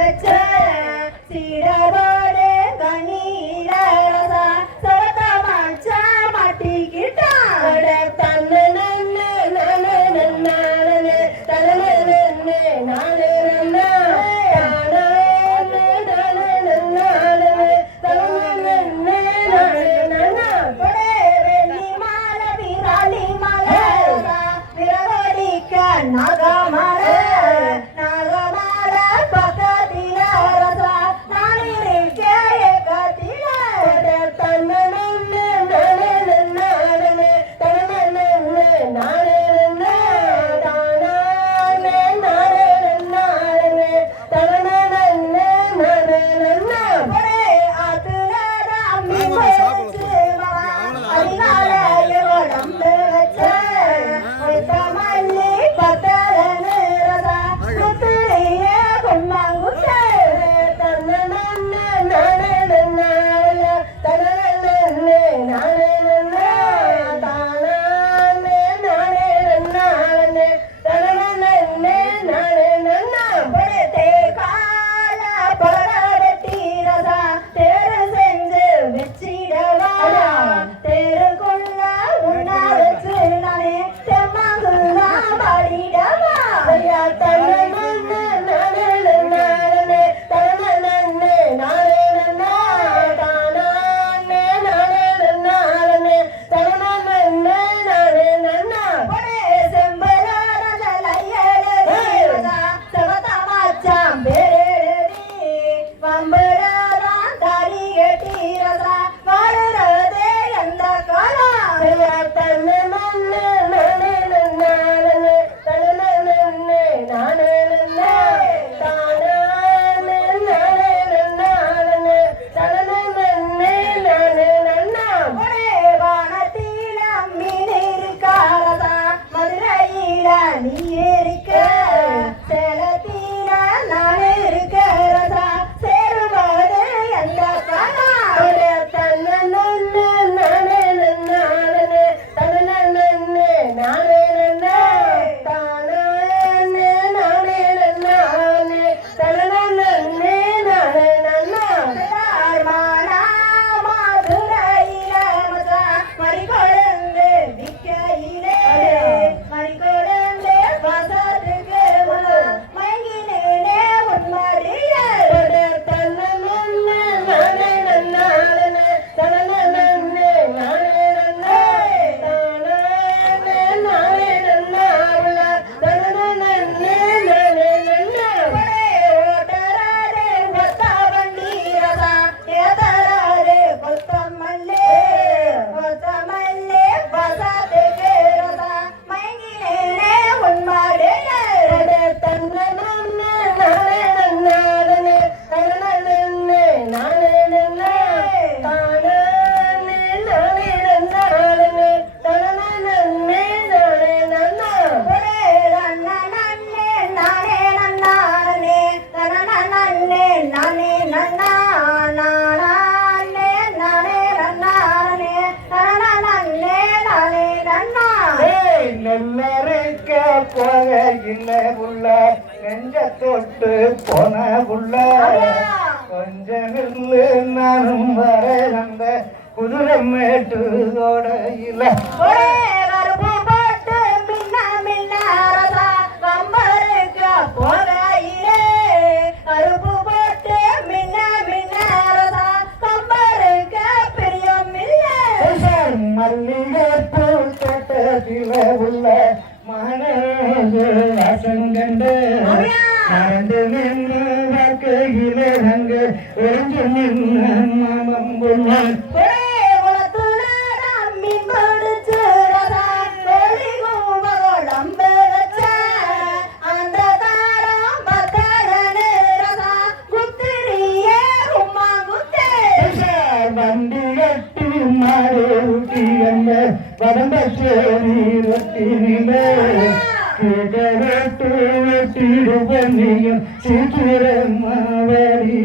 வச்ச நெல்லறுக்க போகையில் உள்ள நெஞ்ச தொட்டு போன உள்ள. கொஞ்சம் நில்லு நானும் வர அந்த குதிரை மேட்டு தோடையில இல்லை நடந்து நின்று வாழ்க்கையில அங்கு ஒழிஞ்சு நின்று மனம் உள்ளான் ஒரே തിരുവനിയും ചിത്രമാവരി